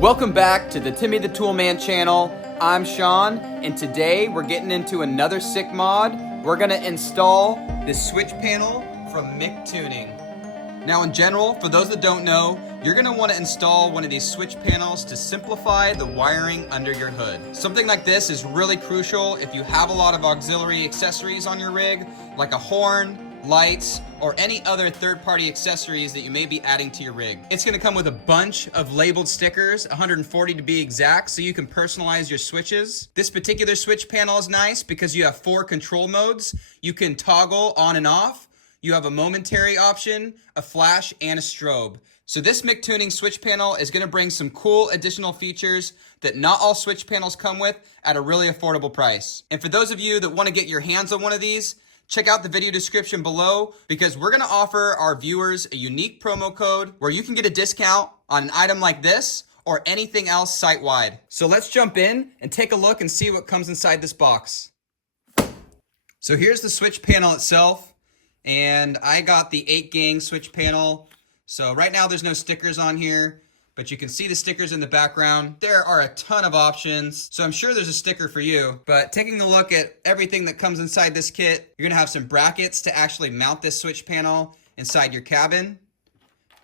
Welcome back to the Timmy the Toolman channel. I'm Sean, and today we're getting into another SICMOD. We're gonna install this switch panel from Mictuning. Now in general, for those that don't know, you're gonna wanna install one of these switch panels to simplify the wiring under your hood. Something like this is really crucial if you have a lot of auxiliary accessories on your rig, like a horn, lights, or any other third-party accessories that you may be adding to your rig. It's gonna come with a bunch of labeled stickers, 140 to be exact, so you can personalize your switches. This particular switch panel is nice because you have 4 control modes. You can toggle on and off. You have a momentary option, a flash, and a strobe. So this Mictuning switch panel is gonna bring some cool additional features that not all switch panels come with at a really affordable price. And for those of you that wanna get your hands on one of these, check out the video description below because we're gonna offer our viewers a unique promo code where you can get a discount on an item like this or anything else site-wide. So let's jump in and take a look and see what comes inside this box. So here's the switch panel itself, and I got the 8-gang switch panel. So right now there's no stickers on here, but you can see the stickers in the background. There are a ton of options, so I'm sure there's a sticker for you. But taking a look at everything that comes inside this kit, you're gonna have some brackets to actually mount this switch panel inside your cabin.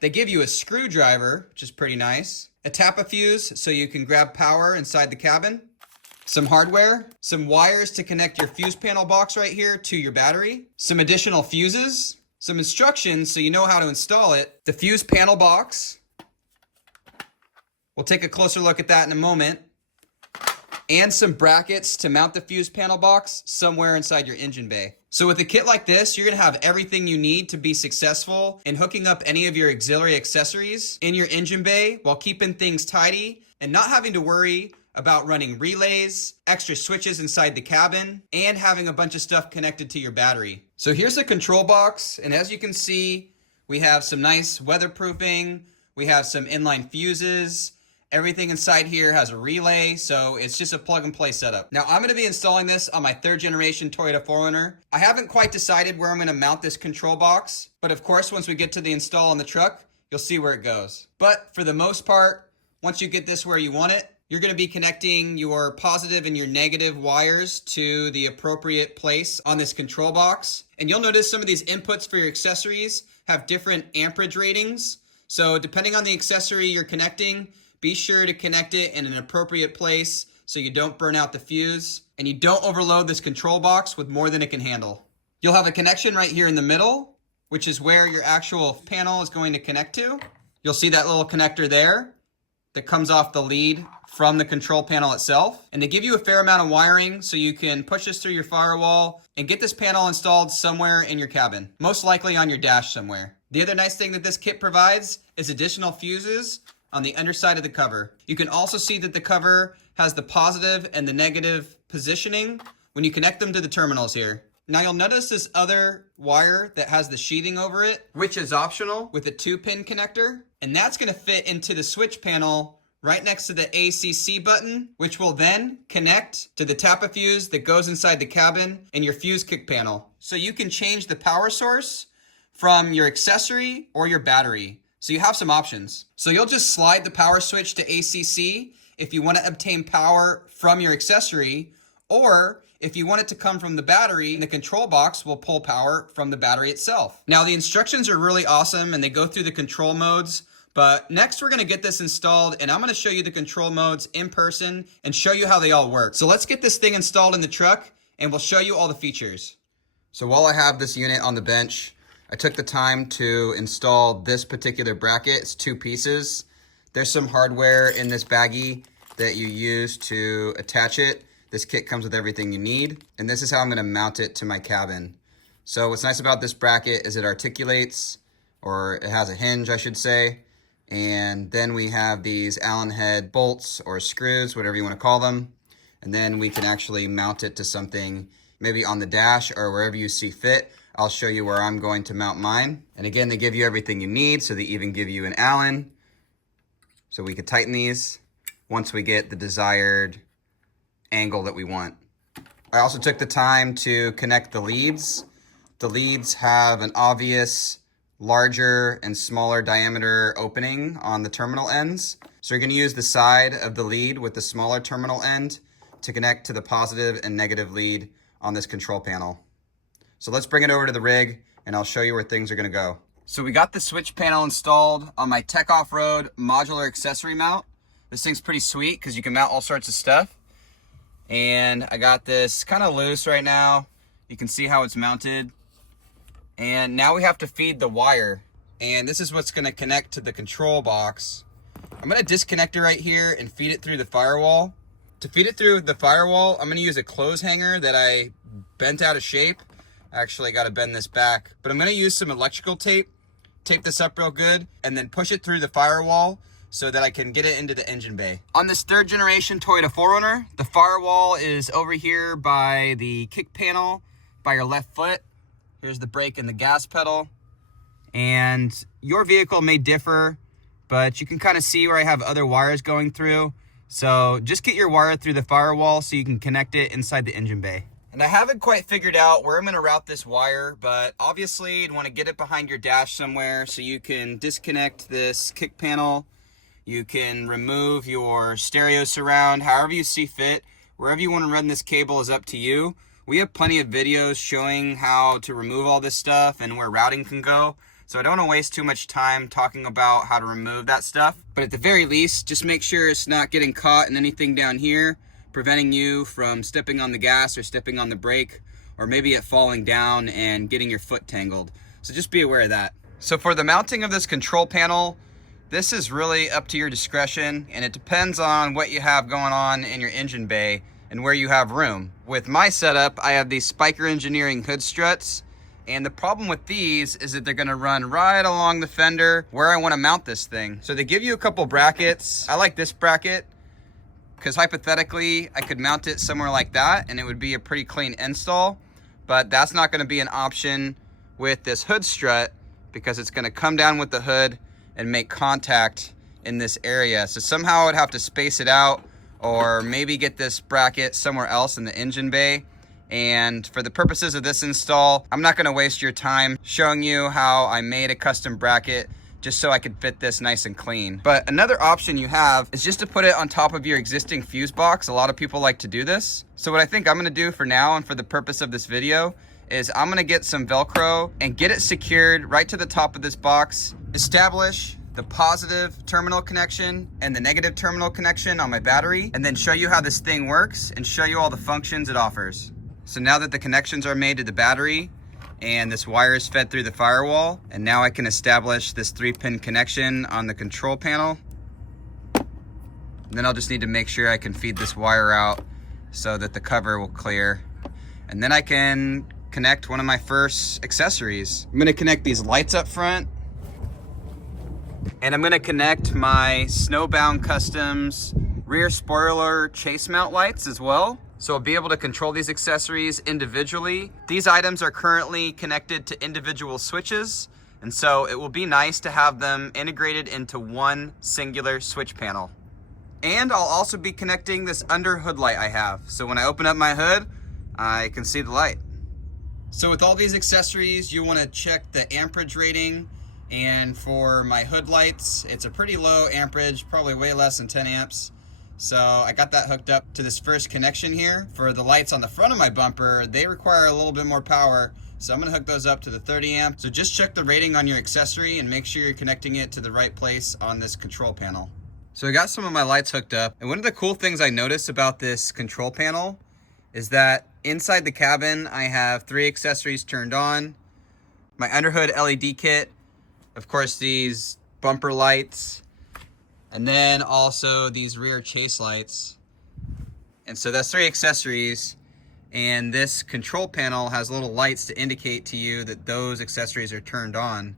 They give you a screwdriver, which is pretty nice. A tap-a-fuse, so you can grab power inside the cabin. Some hardware, some wires to connect your fuse panel box right here to your battery. Some additional fuses, some instructions so you know how to install it. The fuse panel box. We'll take a closer look at that in a moment. And some brackets to mount the fuse panel box somewhere inside your engine bay. So with a kit like this, you're gonna have everything you need to be successful in hooking up any of your auxiliary accessories in your engine bay while keeping things tidy and not having to worry about running relays, extra switches inside the cabin, and having a bunch of stuff connected to your battery. So here's the control box, and as you can see, we have some nice weatherproofing, we have some inline fuses. Everything inside here has a relay, so it's just a plug and play setup. Now I'm gonna be installing this on my 3rd generation Toyota 4Runner. I haven't quite decided where I'm gonna mount this control box, but of course once we get to the install on the truck, you'll see where it goes. But for the most part, once you get this where you want it, you're gonna be connecting your positive and your negative wires to the appropriate place on this control box. And you'll notice some of these inputs for your accessories have different amperage ratings. So depending on the accessory you're connecting, be sure to connect it in an appropriate place so you don't burn out the fuse and you don't overload this control box with more than it can handle. You'll have a connection right here in the middle, which is where your actual panel is going to connect to. You'll see that little connector there that comes off the lead from the control panel itself. And they give you a fair amount of wiring so you can push this through your firewall and get this panel installed somewhere in your cabin, most likely on your dash somewhere. The other nice thing that this kit provides is additional fuses on the underside of the cover. You can also see that the cover has the positive and the negative positioning when you connect them to the terminals here. Now you'll notice this other wire that has the sheathing over it, which is optional with a 2-pin connector, and that's gonna fit into the switch panel right next to the ACC button, which will then connect to the tap-a-fuse that goes inside the cabin and your fuse kick panel. So you can change the power source from your accessory or your battery. So you have some options. So you'll just slide the power switch to ACC if you want to obtain power from your accessory, or if you want it to come from the battery, the control box will pull power from the battery itself. Now the instructions are really awesome and they go through the control modes, but next we're gonna get this installed and I'm gonna show you the control modes in person and show you how they all work. So let's get this thing installed in the truck and we'll show you all the features. So while I have this unit on the bench, I took the time to install this particular bracket. It's 2 pieces. There's some hardware in this baggie that you use to attach it. This kit comes with everything you need. And this is how I'm gonna mount it to my cabin. So what's nice about this bracket is it articulates, or it has a hinge, I should say. And then we have these Allen head bolts or screws, whatever you wanna call them. And then we can actually mount it to something maybe on the dash or wherever you see fit. I'll show you where I'm going to mount mine. And again, they give you everything you need, so they even give you an Allen. So we could tighten these once we get the desired angle that we want. I also took the time to connect the leads. The leads have an obvious larger and smaller diameter opening on the terminal ends. So you're gonna use the side of the lead with the smaller terminal end to connect to the positive and negative lead on this control panel. So let's bring it over to the rig and I'll show you where things are gonna go. So we got the switch panel installed on my Tech Off-Road modular accessory mount. This thing's pretty sweet because you can mount all sorts of stuff. And I got this kind of loose right now. You can see how it's mounted. And now we have to feed the wire. And this is what's gonna connect to the control box. I'm gonna disconnect it right here and feed it through the firewall. To feed it through the firewall, I'm gonna use a clothes hanger that I bent out of shape. Actually gotta bend this back, but I'm gonna use some electrical tape this up real good, and then push it through the firewall so that I can get it into the engine bay. On this 3rd generation Toyota 4Runner, the firewall is over here by the kick panel, by your left foot. Here's the brake and the gas pedal. And your vehicle may differ, but you can kind of see where I have other wires going through. So just get your wire through the firewall so you can connect it inside the engine bay. And I haven't quite figured out where I'm gonna route this wire, but obviously you'd wanna get it behind your dash somewhere so you can disconnect this kick panel. You can remove your stereo surround, however you see fit. Wherever you wanna run this cable is up to you. We have plenty of videos showing how to remove all this stuff and where routing can go. So I don't wanna waste too much time talking about how to remove that stuff. But at the very least, just make sure it's not getting caught in anything down here, preventing you from stepping on the gas or stepping on the brake, or maybe it falling down and getting your foot tangled. So just be aware of that. So for the mounting of this control panel, this is really up to your discretion, and it depends on what you have going on in your engine bay and where you have room. With my setup, I have these Spiker Engineering hood struts, and the problem with these is that they're gonna run right along the fender where I wanna mount this thing. So they give you a couple brackets. I like this bracket, because hypothetically, I could mount it somewhere like that and it would be a pretty clean install, but that's not gonna be an option with this hood strut because it's gonna come down with the hood and make contact in this area. So somehow I'd have to space it out or maybe get this bracket somewhere else in the engine bay. And for the purposes of this install, I'm not gonna waste your time showing you how I made a custom bracket just so I could fit this nice and clean. But another option you have is just to put it on top of your existing fuse box. A lot of people like to do this. So what I think I'm gonna do for now and for the purpose of this video is I'm gonna get some Velcro and get it secured right to the top of this box, establish the positive terminal connection and the negative terminal connection on my battery, and then show you how this thing works and show you all the functions it offers. So now that the connections are made to the battery, and this wire is fed through the firewall, and now I can establish this 3-pin connection on the control panel. And then I'll just need to make sure I can feed this wire out so that the cover will clear. And then I can connect one of my first accessories. I'm gonna connect these lights up front, and I'm gonna connect my Snowbound Customs rear spoiler chase mount lights as well. So I'll be able to control these accessories individually. These items are currently connected to individual switches, and so it will be nice to have them integrated into one singular switch panel. And I'll also be connecting this under hood light I have. So when I open up my hood, I can see the light. So with all these accessories, you wanna check the amperage rating. And for my hood lights, it's a pretty low amperage, probably way less than 10 amps. So I got that hooked up to this first connection here. For the lights on the front of my bumper, they require a little bit more power. So I'm gonna hook those up to the 30 amp. So just check the rating on your accessory and make sure you're connecting it to the right place on this control panel. So I got some of my lights hooked up. And one of the cool things I noticed about this control panel is that inside the cabin, I have 3 accessories turned on. My underhood LED kit, of course, these bumper lights, and then also these rear chase lights. And so that's 3 accessories, and this control panel has little lights to indicate to you that those accessories are turned on.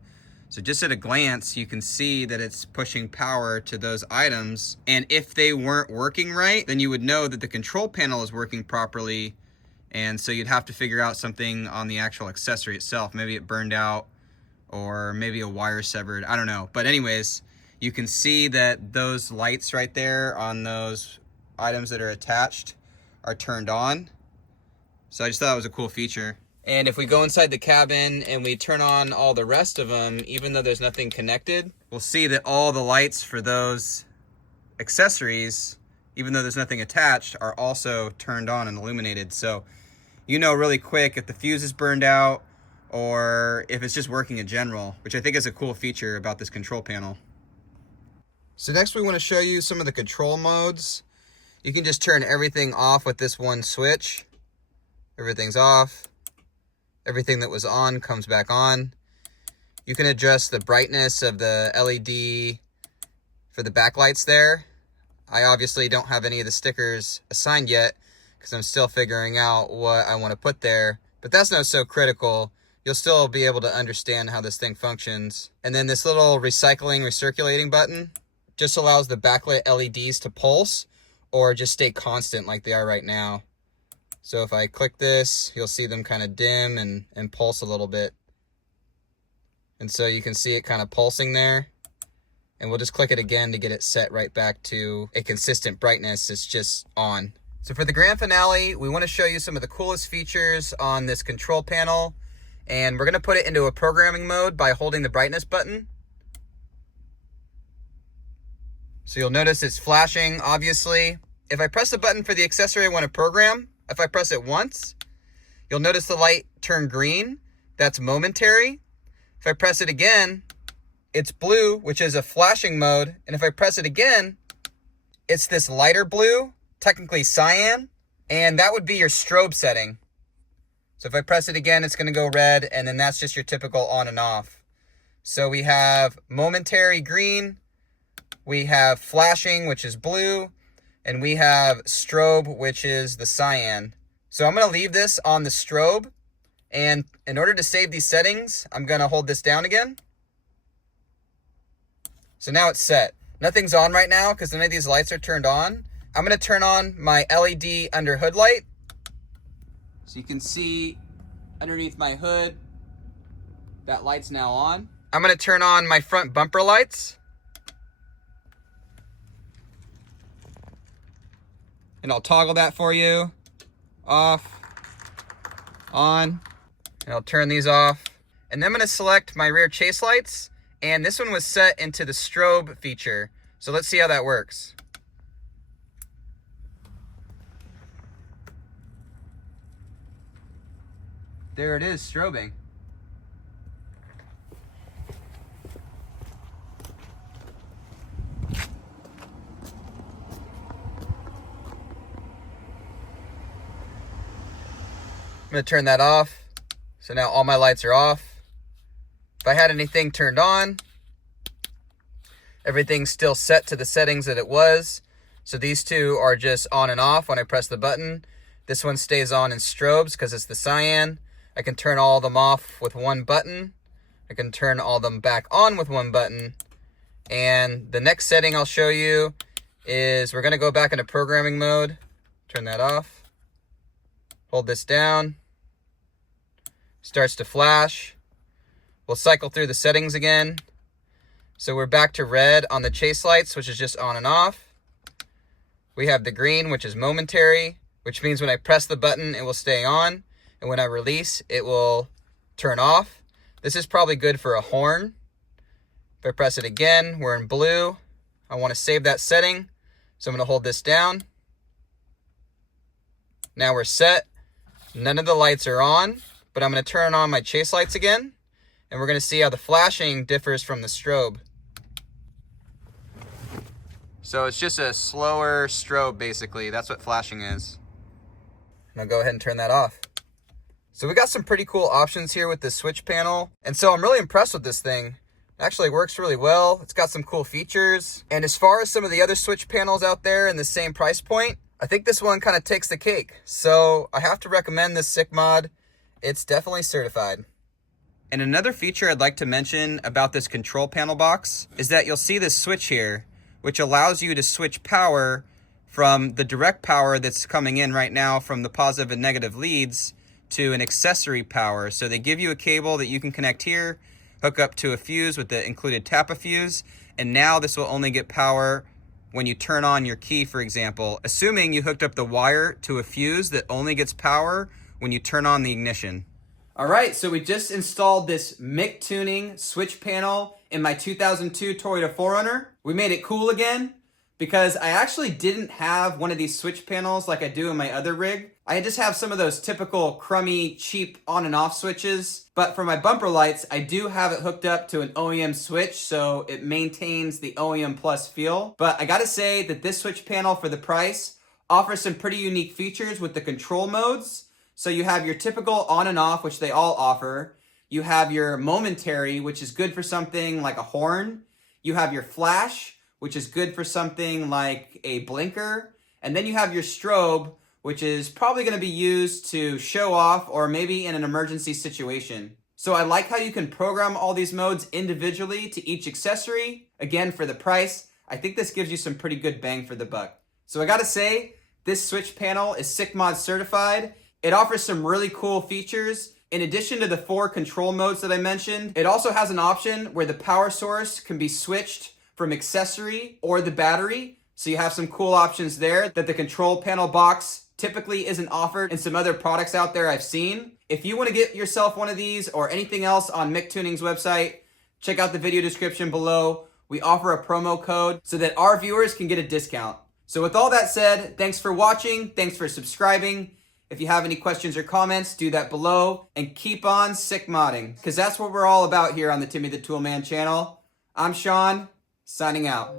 So just at a glance, you can see that it's pushing power to those items. And if they weren't working right, then you would know that the control panel is working properly. And so you'd have to figure out something on the actual accessory itself. Maybe it burned out, or maybe a wire severed, I don't know. But anyways, you can see that those lights right there on those items that are attached are turned on. So I just thought it was a cool feature. And if we go inside the cabin and we turn on all the rest of them, even though there's nothing connected, we'll see that all the lights for those accessories, even though there's nothing attached, are also turned on and illuminated. So you know really quick if the fuse is burned out or if it's just working in general, which I think is a cool feature about this control panel. So next we want to show you some of the control modes. You can just turn everything off with this one switch. Everything's off. Everything that was on comes back on. You can adjust the brightness of the LED for the backlights there. I obviously don't have any of the stickers assigned yet because I'm still figuring out what I want to put there, but that's not so critical. You'll still be able to understand how this thing functions. And then this little recirculating button just allows the backlit LEDs to pulse or just stay constant like they are right now. So if I click this, you'll see them kind of dim and pulse a little bit. And so you can see it kind of pulsing there. And we'll just click it again to get it set right back to a consistent brightness. It's just on. So for the grand finale, we want to show you some of the coolest features on this control panel. And we're going to put it into a programming mode by holding the brightness button. So you'll notice it's flashing, obviously. If I press the button for the accessory I want to program, if I press it once, you'll notice the light turn green. That's momentary. If I press it again, it's blue, which is a flashing mode. And if I press it again, it's this lighter blue, technically cyan, and that would be your strobe setting. So if I press it again, it's going to go red, and then that's just your typical on and off. So we have momentary green, we have flashing, which is blue, and we have strobe, which is the cyan. So I'm going to leave this on the strobe. And in order to save these settings, I'm going to hold this down again. So now it's set. Nothing's on right now because none of these lights are turned on. I'm going to turn on my LED under hood light. So you can see underneath my hood, that light's now on. I'm going to turn on my front bumper lights. And I'll toggle that for you. Off, on, and I'll turn these off. And then I'm going to select my rear chase lights, and this one was set into the strobe feature. So let's see how that works. There it is, strobing. I'm going to turn that off. So now all my lights are off. If I had anything turned on, everything's still set to the settings that it was. So these two are just on and off when I press the button. This one stays on in strobes because it's the cyan. I can turn all of them off with one button. I can turn all of them back on with one button. And the next setting I'll show you is we're going to go back into programming mode. Turn that off. Hold this down. Starts to flash. We'll cycle through the settings again. So we're back to red on the chase lights, which is just on and off. We have the green, which is momentary, which means when I press the button, it will stay on. And when I release, it will turn off. This is probably good for a horn. If I press it again, we're in blue. I want to save that setting. So I'm going to hold this down. Now we're set. None of the lights are on, but I'm going to turn on my chase lights again, and we're going to see how the flashing differs from the strobe. So it's just a slower strobe, basically. That's what flashing is. And I'll go ahead and turn that off. So we got some pretty cool options here with this switch panel, and so I'm really impressed with this thing. It actually works really well. It's got some cool features, and as far as some of the other switch panels out there in the same price point, I think this one kind of takes the cake. So I have to recommend this SICMOD. It's definitely certified. And another feature I'd like to mention about this control panel box is that you'll see this switch here, which allows you to switch power from the direct power that's coming in right now from the positive and negative leads to an accessory power. So they give you a cable that you can connect here, hook up to a fuse with the included Tapa fuse, and now this will only get power when you turn on your key, for example, assuming you hooked up the wire to a fuse that only gets power when you turn on the ignition. All right, so we just installed this Mictuning switch panel in my 2002 Toyota 4Runner. We made it cool again because I actually didn't have one of these switch panels like I do in my other rig. I just have some of those typical crummy, cheap on and off switches. But for my bumper lights, I do have it hooked up to an OEM switch, so it maintains the OEM Plus feel. But I gotta say that this switch panel for the price offers some pretty unique features with the control modes. So you have your typical on and off, which they all offer. You have your momentary, which is good for something like a horn. You have your flash, which is good for something like a blinker. And then you have your strobe, which is probably going to be used to show off or maybe in an emergency situation. So I like how you can program all these modes individually to each accessory. Again, for the price, I think this gives you some pretty good bang for the buck. So I got to say, this switch panel is SICMODS certified. It offers some really cool features. In addition to the 4 control modes that I mentioned, it also has an option where the power source can be switched from accessory or the battery. So you have some cool options there that the control panel box typically isn't offered in some other products out there I've seen. If you want to get yourself one of these or anything else on Mictuning's website, check out the video description below. We offer a promo code so that our viewers can get a discount. So with all that said, thanks for watching. Thanks for subscribing. If you have any questions or comments, do that below and keep on SICMODing, because that's what we're all about here on the Timmy the Toolman channel. I'm Sean, signing out.